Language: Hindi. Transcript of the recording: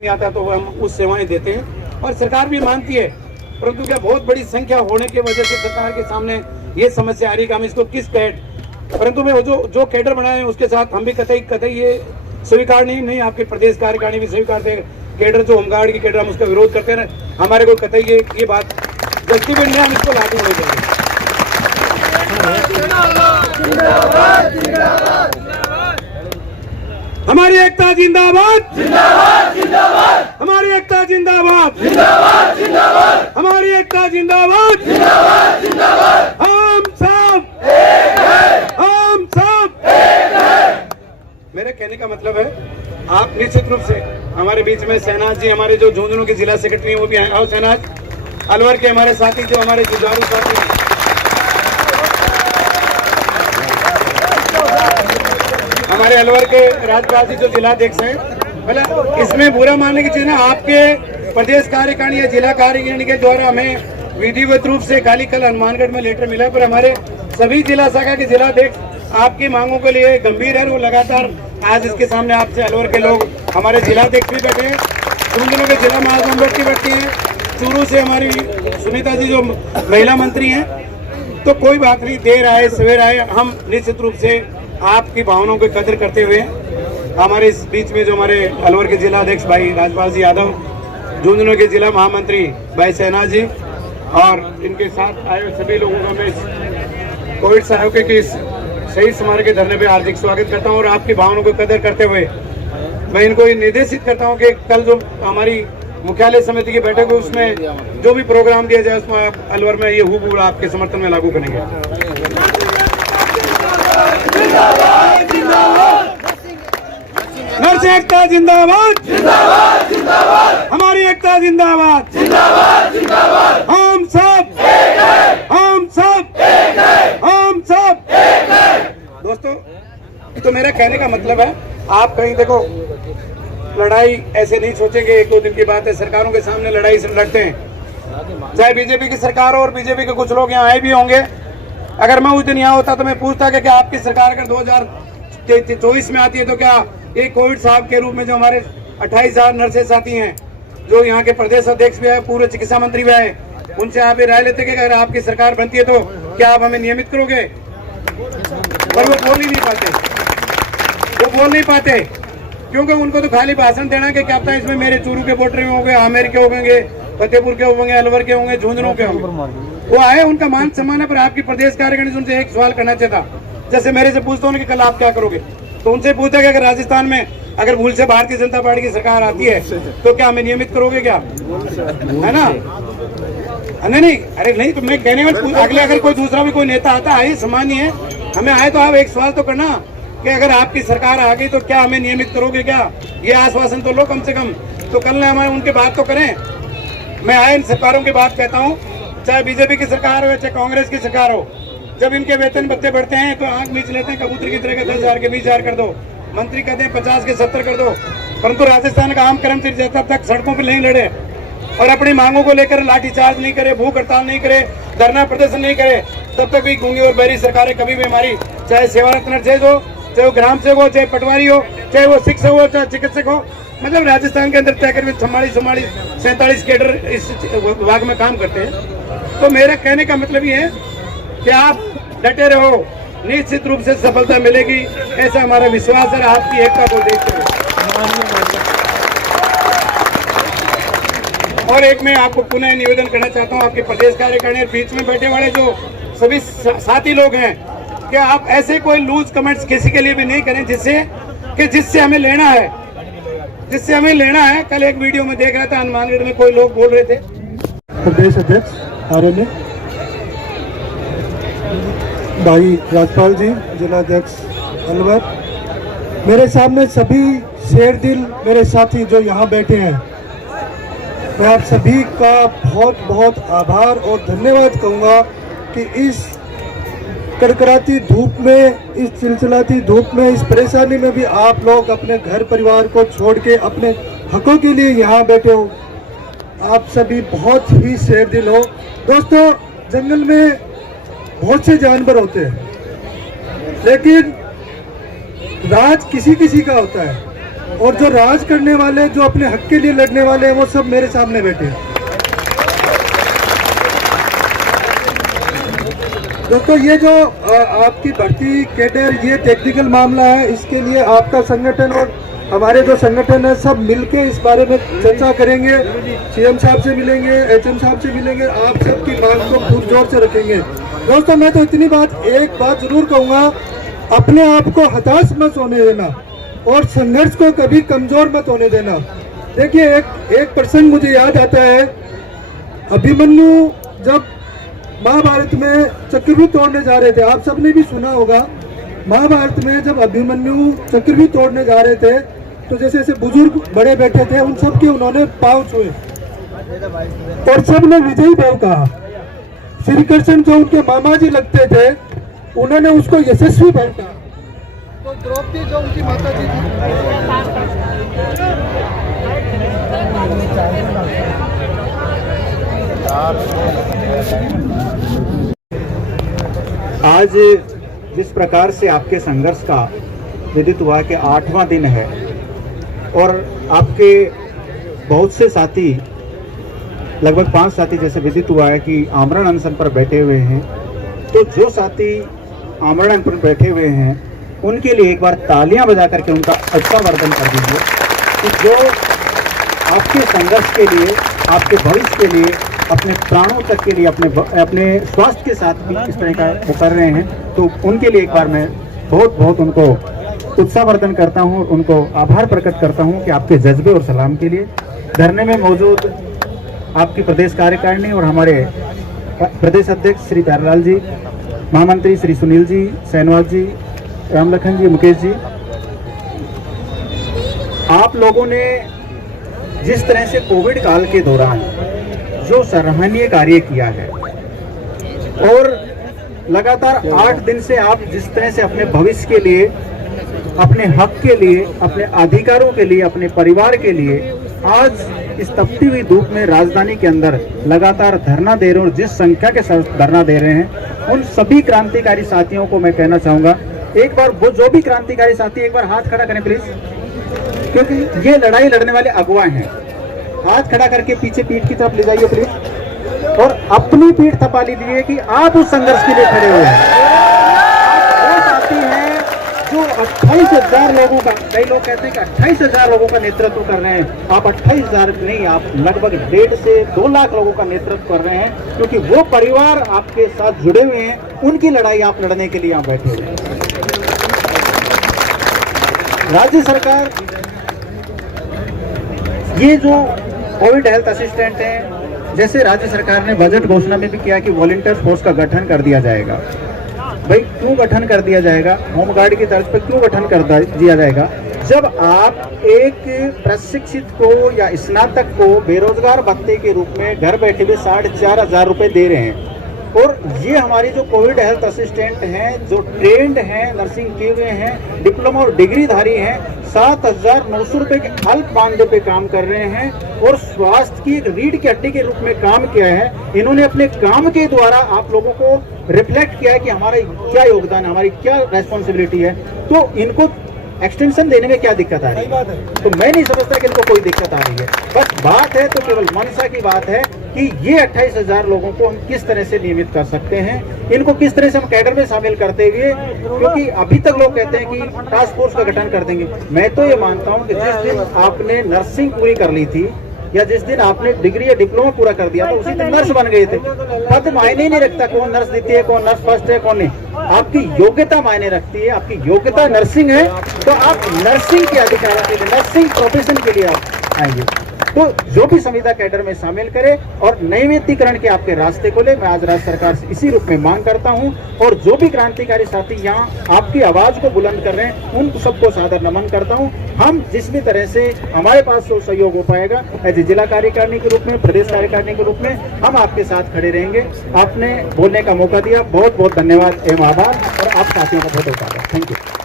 आता तो हम उस सेवाएं देते हैं और सरकार भी मानती है, परंतु क्या बहुत बड़ी संख्या होने की वजह से सरकार के सामने ये समस्या आ रही कि हम इसको किस परंतु मैं जो कैडर बनाए हैं उसके साथ हम भी कतई ये स्वीकार नहीं आपके प्रदेश कार्यकारिणी भी स्वीकार थे कैडर जो होमगार्ड की कैडर हम उसका विरोध करते हैं, हमारे को कतई ये बात जस्टिफाइड नहीं, हम इसको लागू होने देंगे। हमारी एकता जिंदाबाद, जिंदाबाद, जिंदाबाद। हमारी एकता जिंदाबाद, जिंदाबाद, जिंदाबाद। हमारी एकता जिंदाबाद, जिंदाबाद, जिंदाबाद। हम सब एक हैं, हम सब एक हैं। मेरे कहने का मतलब है, आप निश्चित रूप से हमारे बीच में शहनाज जी, हमारे जो झुंझुनू के जिला सेक्रेटरी हैं वो भी आए। आओ शहनाज। अलवर के हमारे साथी जो हमारे जुझारू साथी हैं, हमारे अलवर के राजपाल जी जो जिलाध्यक्ष हैं। पहले इसमें बुरा मानने की चीज है, आपके प्रदेश कार्यकारिणी या जिला कार्यकारिणी के द्वारा हमें विधिवत रूप से खाली कल हनुमानगढ़ में लेटर मिला, पर हमारे सभी जिला शाखा के जिलाध्यक्ष आपकी मांगों के लिए गंभीर है। वो लगातार आज इसके सामने आपसे अलवर के लोग, हमारे जिलाध्यक्ष भी बैठे हैं, झुंझुनू के जिला महासंघ की बैठी हैं, चूरू से हमारी सुनीता जी जो महिला मंत्री हैं। तो कोई बात नहीं, देर आए सवेर आए, हम निश्चित रूप से आपकी भावनाओं की कदर करते हुए हमारे इस बीच में जो हमारे अलवर के जिला अध्यक्ष भाई राजपाल जी यादव, झुंझुनू के जिला महामंत्री भाई शहनाज जी और इनके साथ आए हुए सभी लोगों को मैं कोविड सहयोग के इस शहीद स्मारक के धरने पे हार्दिक स्वागत करता हूं और आपकी भावनाओं को कदर करते हुए मैं इनको ये निर्देशित करता हूं कि कल जो हमारी मुख्यालय समिति की बैठक है उसमें जो भी प्रोग्राम दिया जाए उसमें आप अलवर में ये हुबहू आपके समर्थन में लागू करेंगे। नर्स एकता जिंदाबाद, जिंदाबाद, जिंदाबाद। हमारी एकता जिंदाबाद, जिंदाबाद, जिंदाबाद। हम सब एक हैं, हम सब एक हैं, हम सब एक हैं। दोस्तों, तो मेरा कहने का मतलब है, आप कहीं देखो लड़ाई ऐसे नहीं सोचेंगे एक दो दिन की बात है, सरकारों के सामने लड़ाई से लड़ते हैं, चाहे बीजेपी की सरकार हो और बीजेपी के कुछ लोग यहाँ आए भी होंगे। अगर मैं उस दिन यहाँ होता तो मैं पूछता कि क्या आपकी सरकार अगर 2024 में आती है तो क्या एक कोविड साहब के रूप में जो हमारे 28,000 नर्सें साथी हैं, जो यहाँ के प्रदेश अध्यक्ष भी आए, पूर्व चिकित्सा मंत्री भी आए, उनसे आप ये राय लेते कि अगर आपकी सरकार बनती है तो क्या आप हमें नियमित करोगे? पर वो बोल ही नहीं पाते, वो बोल नहीं पाते, क्योंकि उनको तो खाली भाषण देना कि क्या पता इसमें मेरे चूरू के वोटर होंगे, आमेर के होंगे, फतेहपुर के होंगे, अलवर के होंगे, झुंझुनू के होंगे। वो आए, उनका मान सम्मान है, पर आपकी प्रदेश कार्यकारिणी से उनसे एक सवाल करना चाहिए था। जैसे मेरे से पूछता हूँ कि कल आप क्या करोगे, तो उनसे पूछता कि अगर राजस्थान में अगर भूल से भारतीय जनता पार्टी की सरकार आती है तो क्या हमें नियमित करोगे क्या? है ना? नहीं, अरे नहीं, तो मैं कहने वाला अगले अगर कोई दूसरा भी कोई नेता आता है, सामान्य है, हमें आए तो आप एक सवाल तो करना कि अगर आपकी सरकार आ गई तो क्या हमें नियमित करोगे क्या? ये आश्वासन तो लो कम से कम। तो कल हमारे उनके बात तो करें। मैं आए इन सरकारों की बात कहता हूँ, चाहे बीजेपी की सरकार हो चाहे कांग्रेस की सरकार हो, जब इनके वेतन भत्ते बढ़ते हैं तो आंख मीच लेते हैं, कबूतर की तरह के 10,000 के 20,000 कर दो, मंत्री कहते हैं 50 के 70 कर दो, परंतु राजस्थान का आम कर्मचारी जब तक सड़कों पर नहीं लड़े और अपनी मांगों को लेकर लाठीचार्ज नहीं करे, भूख हड़ताल नहीं करे, धरना प्रदर्शन नहीं करे, तब तक भी गूंगी और बहरी सरकारें कभी भी हमारी, चाहे सेवारत नर्सेज हो, चाहे वो ग्राम सेवक हो, चाहे पटवारी हो, चाहे वो शिक्षक हो, चाहे चिकित्सक हो, मतलब राजस्थान के अंदर तय कर 47 कैडर इस विभाग में काम करते हैं। तो मेरा कहने का मतलब ये है कि आप डटे रहो, निश्चित रूप से सफलता मिलेगी, ऐसा हमारा विश्वास है आपकी एकता को देखते हुए। और एक मैं आपको पुनः निवेदन करना चाहता हूं, आपके प्रदेश कार्यकारिणी बीच में बैठे वाले जो सभी साथी लोग हैं, कि आप ऐसे कोई लूज कमेंट्स किसी के लिए भी नहीं करें जिससे हमें लेना है, जिससे हमें लेना है। कल एक वीडियो में देख रहा था, हनुमानगढ़ में कोई लोग बोल रहे थे, प्रदेश अध्यक्ष आर्य भाई राजपाल जी, जिलाध्यक्ष अलवर, मेरे सामने सभी शेर दिल मेरे साथी जो यहाँ बैठे हैं, मैं आप सभी का बहुत बहुत आभार और धन्यवाद कहूँगा कि इस कड़कड़ाती धूप में, इस चिलचिलाती धूप में, इस परेशानी में भी आप लोग अपने घर परिवार को छोड़ के अपने हकों के लिए यहाँ बैठे हो। आप सभी बहुत ही शेर दिल हो। दोस्तों, जंगल में बहुत से जानवर होते हैं, लेकिन राज किसी किसी का होता है। और जो राज करने वाले, जो अपने हक के लिए लड़ने वाले हैं, वो सब मेरे सामने बैठे हैं। दोस्तों, ये जो आपकी भर्ती कैडर, ये टेक्निकल मामला है। इसके लिए आपका संगठन और हमारे जो संगठन है सब मिलके इस बारे में चर्चा करेंगे। सीएम साहब से मिलेंगे, एचएम साहब से मिलेंगे, आप सबकी मांग को खूब जोर से रखेंगे। दोस्तों, मैं तो इतनी एक बात जरूर कहूँगा, अपने आप को हताश मत होने देना और संघर्ष को कभी कमजोर मत होने देना। देखिए, एक प्रसंग मुझे याद आता है। अभिमन्यु जब महाभारत में चक्रव्यूह तोड़ने जा रहे थे, आप सबने भी सुना होगा, महाभारत में जब अभिमन्यु चक्रव्यूह तोड़ने जा रहे थे तो जैसे जैसे बुजुर्ग बड़े बैठे थे, उन सब के उन्होंने पांव छुए और सबने विजयी भाव कहा। श्री कृष्ण जो उनके मामा जी लगते थे, उन्होंने उसको यशस्वी भाव कहा। तो द्रौपदी जो उनकी माता जी थी, आज जिस प्रकार से आपके संघर्ष का विदित हुआ कि 8वां दिन है और आपके बहुत से साथी, लगभग 5 साथी जैसे विदित हुआ है कि आमरण अनशन पर बैठे हुए हैं, तो जो साथी आमरण अनशन पर बैठे हुए हैं उनके लिए एक बार तालियां बजा करके उनका अभिवादन कर दीजिए कि जो आपके संघर्ष के लिए, आपके भविष्य के लिए, अपने प्राणों तक के लिए, अपने स्वास्थ्य के साथ भी इस तरह का वो कर रहे हैं। तो उनके लिए एक बार मैं बहुत उनको उत्साहवर्धन करता हूं, उनको आभार प्रकट करता हूं कि आपके जज्बे और सलाम के लिए। धरने में मौजूद आपकी प्रदेश कार्यकारिणी और हमारे प्रदेश अध्यक्ष श्री प्यारेलाल जी, महामंत्री श्री सुनील जी, सहनवाज जी, रामलखन जी, मुकेश जी, आप लोगों ने जिस तरह से कोविड काल के दौरान जो सराहनीय कार्य किया है और लगातार 8 दिन से आप जिस तरह से अपने भविष्य के लिए, अपने हक के लिए, अपने अधिकारों के लिए, अपने परिवार के लिए आज इस तपती हुई धूप में राजधानी के अंदर लगातार धरना दे रहे हैं और जिस संख्या के साथ धरना दे रहे हैं, उन सभी क्रांतिकारी साथियों को मैं कहना चाहूंगा, एक बार वो जो भी क्रांतिकारी साथी एक बार हाथ खड़ा करें प्लीज, क्योंकि ये लड़ाई लड़ने वाले अगुवा हैं। हाथ खड़ा करके पीछे पीठ की तरफ ले जाइए प्लीज और अपनी पीठ थपा लीजिए कि आप उस संघर्ष के लिए खड़े हुए हैं। वो साथी हैं जो 28,000 लोगों का, कई लोग कहते हैं कि 28,000 लोगों का नेतृत्व कर रहे हैं। आप 28,000 नहीं, आप लगभग 1.5 से 2 लाख लोगों का नेतृत्व कर रहे हैं, क्योंकि वो परिवार आपके साथ जुड़े हुए हैं, उनकी लड़ाई आप लड़ने के लिए आप बैठे हुए हैं। राज्य सरकार ये जो कोविड हेल्थ असिस्टेंट हैं, जैसे राज्य सरकार ने बजट घोषणा में भी किया कि वॉलंटियर फोर्स का गठन कर दिया जाएगा। भाई क्यों गठन कर दिया जाएगा? होमगार्ड की तर्ज पर क्यों गठन कर दिया जाएगा? जब आप एक प्रशिक्षित को या स्नातक को बेरोजगार भत्ते के रूप में घर बैठे हुए 4,500 रुपए दे रहे हैं और ये हमारी जो कोविड हेल्थ असिस्टेंट हैं, जो ट्रेंड हैं, नर्सिंग किए हुए हैं, डिप्लोमा और डिग्रीधारी हैं, 7,900 रुपए के अल्प मानदेय पे काम कर रहे हैं और स्वास्थ्य की एक रीढ़ की हड्डी के रूप में काम किया है। इन्होंने अपने काम के द्वारा आप लोगों को रिफ्लेक्ट किया है कि हमारा क्या योगदान है, हमारी क्या रेस्पॉन्सिबिलिटी है। तो इनको एक्सटेंशन देने में क्या दिक्कत आ रही है? तो मैं नहीं समझता कि इनको कोई दिक्कत आ रही है। बस बात है तो केवल मंशा की बात है कि ये 28,000 लोगों को हम किस तरह से नियमित कर सकते हैं, इनको किस तरह से हम कैडर में शामिल करते हुए, क्योंकि अभी तक लोग कहते हैं कि टास्क फोर्स का गठन कर देंगे। मैं तो ये मानता हूँ कि जिस दिन आपने नर्सिंग पूरी कर ली थी या जिस दिन आपने डिग्री या डिप्लोमा पूरा कर दिया था, उसी दिन नर्स बन गए थे। पद मायने नहीं रखता, कौन नर्स देती है, कौन नर्स फर्स्ट है, कौन नहीं। आपकी योग्यता मायने रखती है। आपकी योग्यता नर्सिंग है तो आप नर्सिंग के अधिकारों के लिए, नर्सिंग प्रोफेशन के लिए आप आएंगे। तो जो भी संविदा कैडर में शामिल करे और नैतिकीकरण के आपके रास्ते को ले, मैं आज राज्य सरकार से इसी रूप में मांग करता हूं। और जो भी क्रांतिकारी साथी यहाँ आपकी आवाज को बुलंद कर रहे हैं, उन सबको सादर नमन करता हूं। हम जिस भी तरह से हमारे पास जो सहयोग हो पाएगा, एज जिला कार्यकारिणी के रूप में, प्रदेश कार्यकारिणी के रूप में हम आपके साथ खड़े रहेंगे। आपने बोलने का मौका दिया, बहुत बहुत धन्यवाद एवं आभार, और आप साथियों का बहुत बहुत आभार। Thank you.